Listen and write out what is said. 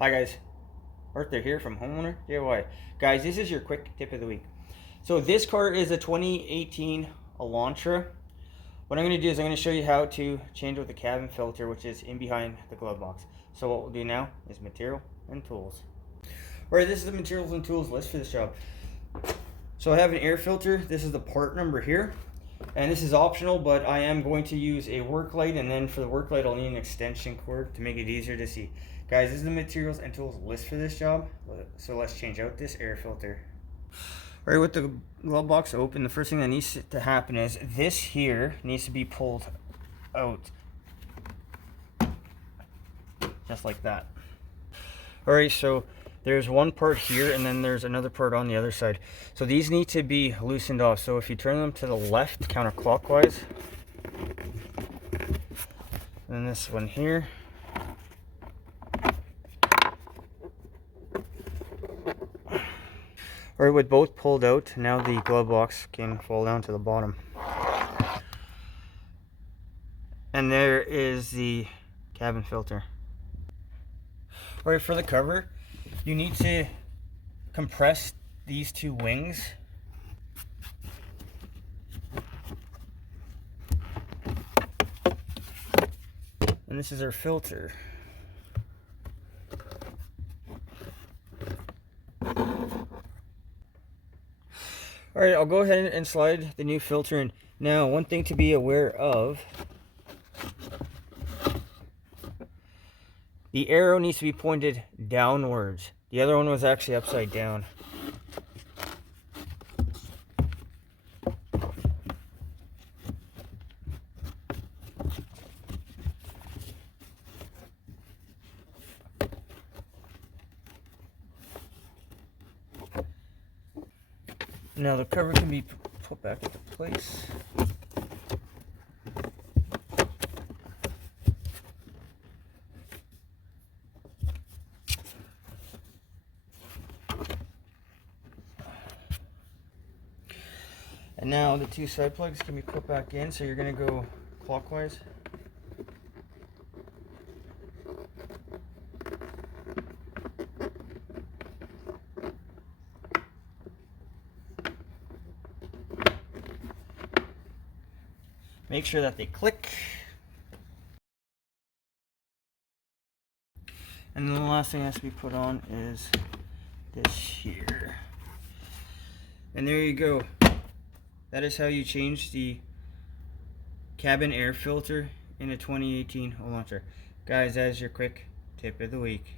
Hi guys, Arthur here from Homeowner DIY. Guys, this is your quick tip of the week. So this car is a 2018 Elantra. What I'm going to do is I'm going to show you how to change out the cabin filter, which is in behind the glove box. So what we'll do now is material and tools. Alright, this is the materials and tools list for this job. So I have an air filter. This is the part number here. And this is optional, but I am going to use a work light, and then for the work light I'll need an extension cord to make it easier to see. Guys, this is the materials and tools list for this job. So let's change out this air filter. Alright, with the glove box open, the first thing that needs to happen is this here needs to be pulled out. Just like that. Alright, so there's one part here and then there's another part on the other side. So these need to be loosened off. So if you turn them to the left counterclockwise, and then this one here. Alright, with both pulled out, now the glove box can fall down to the bottom. And there is the cabin filter. Alright, for the cover, you need to compress these two wings. And this is our filter. Alright, I'll go ahead and slide the new filter in. Now, one thing to be aware of, the arrow needs to be pointed downwards. The other one was actually upside down. Now the cover can be put back into place. And now the two side plugs can be put back in, so you're going to go clockwise. Make sure that they click. And then the last thing that has to be put on is this here. And there you go. That is how you change the cabin air filter in a 2018 Elantra. Guys, that is your quick tip of the week.